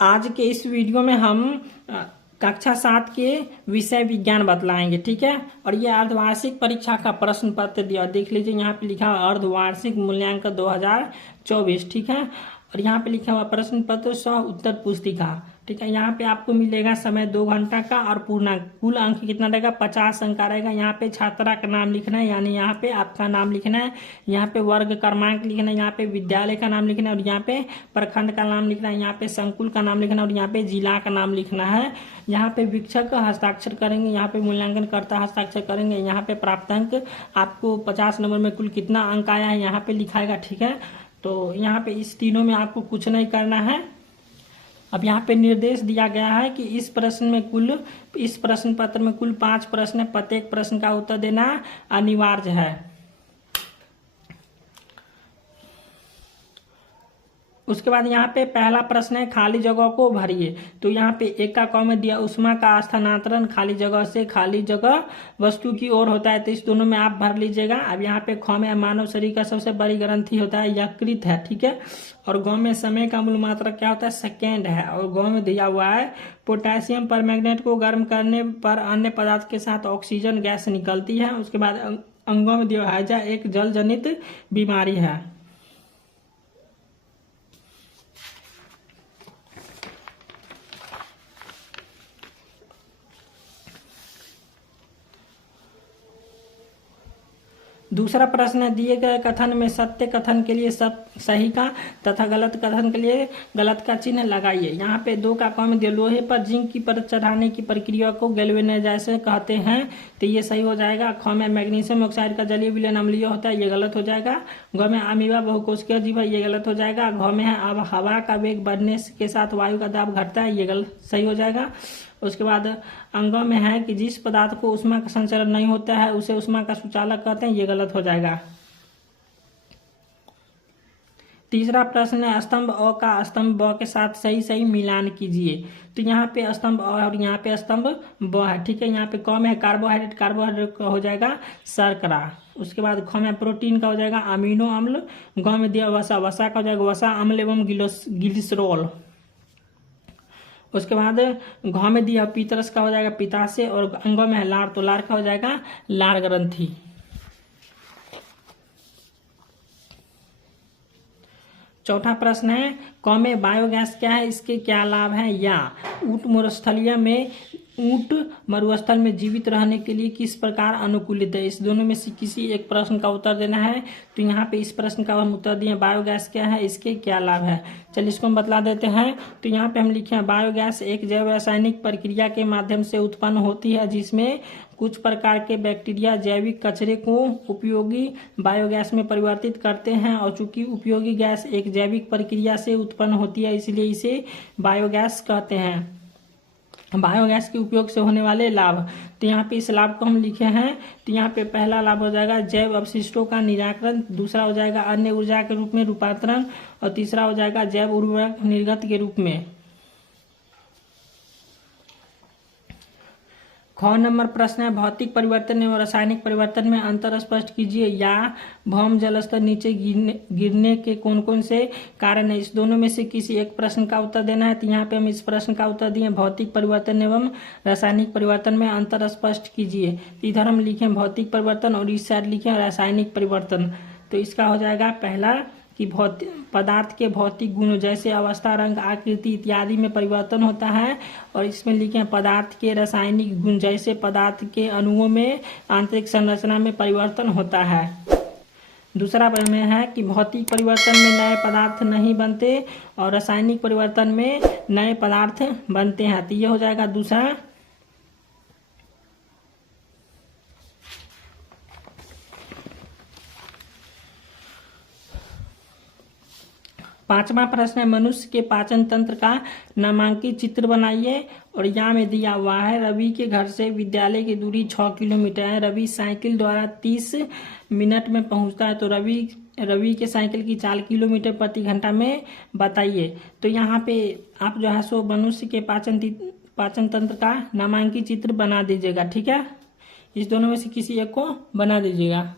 आज के इस वीडियो में हम कक्षा 7 के विषय विज्ञान बतलाएंगे, ठीक है। और ये अर्धवार्षिक परीक्षा का प्रश्न पत्र दिया, देख लीजिए यहाँ पे लिखा हुआ अर्धवार्षिक मूल्यांकन 2024, ठीक है। और यहाँ पे लिखा हुआ प्रश्न पत्र सह उत्तर पुस्तिका, ठीक है। यहाँ पे आपको मिलेगा समय 2 घंटा का और पूर्णांक, कुल अंक कितना रहेगा 50 अंक का रहेगा। यहाँ पे छात्रा का नाम लिखना है, यानी यहाँ पे आपका नाम लिखना है, यहाँ पे वर्ग क्रमांक लिखना है, यहाँ पे विद्यालय का नाम लिखना है और यहाँ पे प्रखंड का नाम लिखना है, यहाँ पे संकुल का नाम लिखना है और यहाँ पे जिला का नाम लिखना है। यहाँ पे वीक्षक हस्ताक्षर करेंगे, यहाँ पे मूल्यांकनकर्ता हस्ताक्षर करेंगे, यहाँ पे प्राप्तांक आपको 50 नंबर में कुल कितना अंक आया है यहाँ पे लिखाएगा, ठीक है। तो यहाँ पे इस तीनों में आपको कुछ नहीं करना है। अब यहाँ पे निर्देश दिया गया है कि इस प्रश्न पत्र में कुल 5 प्रश्न है, प्रत्येक प्रश्न का उत्तर देना अनिवार्य है। उसके बाद यहाँ पे पहला प्रश्न है खाली जगह को भरिए। तो यहाँ पे एक का कॉमा दिया, उष्मा का स्थानांतरण खाली जगह से खाली जगह वस्तु की ओर होता है, तो इस दोनों में आप भर लीजिएगा। अब यहाँ पे ख में मानव शरीर का सबसे बड़ी ग्रंथि होता है यकृत है, ठीक है। और ग में समय का मूल मात्रा क्या होता है सेकेंड है। और ग में दिया हुआ है पोटेशियम परमैंगनेट को गर्म करने पर अन्य पदार्थ के साथ ऑक्सीजन गैस निकलती है। उसके बाद अंगों में दिया हैजा एक जल जनित बीमारी है। दूसरा प्रश्न है दिए गए कथन में सत्य कथन के लिए सही का तथा गलत कथन के लिए गलत का चिन्ह लगाइए। यहाँ पे 2 का कॉमा दिया, लोहे पर जिंक की परत चढ़ाने की प्रक्रिया को गैल्वेनाइजेशन कहते हैं, तो ये सही हो जाएगा। ख में मैग्नीशियम ऑक्साइड का जलीय विलयन अम्लीय होता है, ये गलत हो जाएगा। घ में अमीबा बहुकोशिकीय जीव है, ये गलत हो जाएगा। घ में है अब हवा का वेग बढ़ने के साथ वायु का दाब घटता है, ये गलत सही हो जाएगा। उसके बाद अंगों में है कि जिस पदार्थ को ऊष्मा का संचरण नहीं होता है उसे ऊष्मा का सुचालक कहते हैं, ये गलत हो जाएगा। तीसरा प्रश्न है स्तंभ अ का स्तंभ ब के साथ सही सही मिलान कीजिए। तो यहाँ पे स्तंभ अ और यहाँ पे स्तंभ ब है, ठीक है। यहाँ पे क में है कार्बोहाइड्रेट, कार्बोहाइड्रेट का हो जाएगा शर्करा। उसके बाद ख में प्रोटीन का हो जाएगा अमीनो अम्ल। ग में दिया वसा, वसा का हो जाएगा वसा अम्ल एवं ग्लिसरॉल। उसके बाद घ में दिया पीतरस का हो जाएगा पित्ताशय और अंगों में है लार, तो लार का हो जाएगा लार ग्रंथि। चौथा प्रश्न है क में बायोगैस क्या है, इसके क्या लाभ हैं, या ऊंट मरुस्थल में जीवित रहने के लिए किस प्रकार अनुकूलित है। इस दोनों में से किसी एक प्रश्न का उत्तर देना है। तो यहाँ पे इस प्रश्न का हम उत्तर दिए बायोगैस क्या है, इसके क्या लाभ है। चलिए इसको हम बतला देते हैं। तो यहाँ पे हम लिखे हैं बायोगैस एक जैव रासायनिक प्रक्रिया के माध्यम से उत्पन्न होती है जिसमें कुछ प्रकार के बैक्टीरिया जैविक कचरे को उपयोगी बायोगैस में परिवर्तित करते हैं। और चूंकि उपयोगी गैस एक जैविक प्रक्रिया से उत्पन्न होती है इसलिए इसे बायोगैस कहते हैं। बायोगैस के उपयोग से होने वाले लाभ, तो यहाँ पे इस लाभ को हम लिखे हैं। तो यहाँ पे पहला लाभ हो जाएगा जैव अपशिष्टों का निराकरण, दूसरा हो जाएगा अन्य ऊर्जा के रूप में रूपांतरण और तीसरा हो जाएगा जैव उर्वरक निर्गत के रूप में। ख नंबर प्रश्न है भौतिक परिवर्तन एवं रासायनिक परिवर्तन में अंतर स्पष्ट कीजिए, या भौम जल स्तर नीचे गिरने के कौन कौन से कारण है। इस दोनों में से किसी एक प्रश्न का उत्तर देना है। तो यहाँ पे हम इस प्रश्न का उत्तर दिए भौतिक परिवर्तन एवं रासायनिक परिवर्तन में अंतर स्पष्ट कीजिए। इधर हम लिखे भौतिक परिवर्तन और इस साइड लिखे रासायनिक परिवर्तन। तो इसका हो जाएगा पहला कि पदार्थ के भौतिक गुण जैसे अवस्था, रंग, आकृति इत्यादि में परिवर्तन होता है। और इसमें लिखे पदार्थ के रासायनिक गुण जैसे पदार्थ के अणुओं में आंतरिक संरचना में परिवर्तन होता है। दूसरा में है कि भौतिक परिवर्तन में नए पदार्थ नहीं बनते और रासायनिक परिवर्तन में नए पदार्थ बनते हैं। तो ये हो जाएगा दूसरा। पांचवा प्रश्न है मनुष्य के पाचन तंत्र का नामांकित चित्र बनाइए। और यहाँ में दिया हुआ है रवि के घर से विद्यालय की दूरी 6 किलोमीटर है। रवि साइकिल द्वारा 30 मिनट में पहुंचता है, तो रवि के साइकिल की 4 किलोमीटर प्रति घंटा में बताइए। तो यहाँ पे आप जो है सो मनुष्य के पाचन तंत्र का नामांकित चित्र बना दीजिएगा, ठीक है। इस दोनों में से किसी एक को बना दीजिएगा।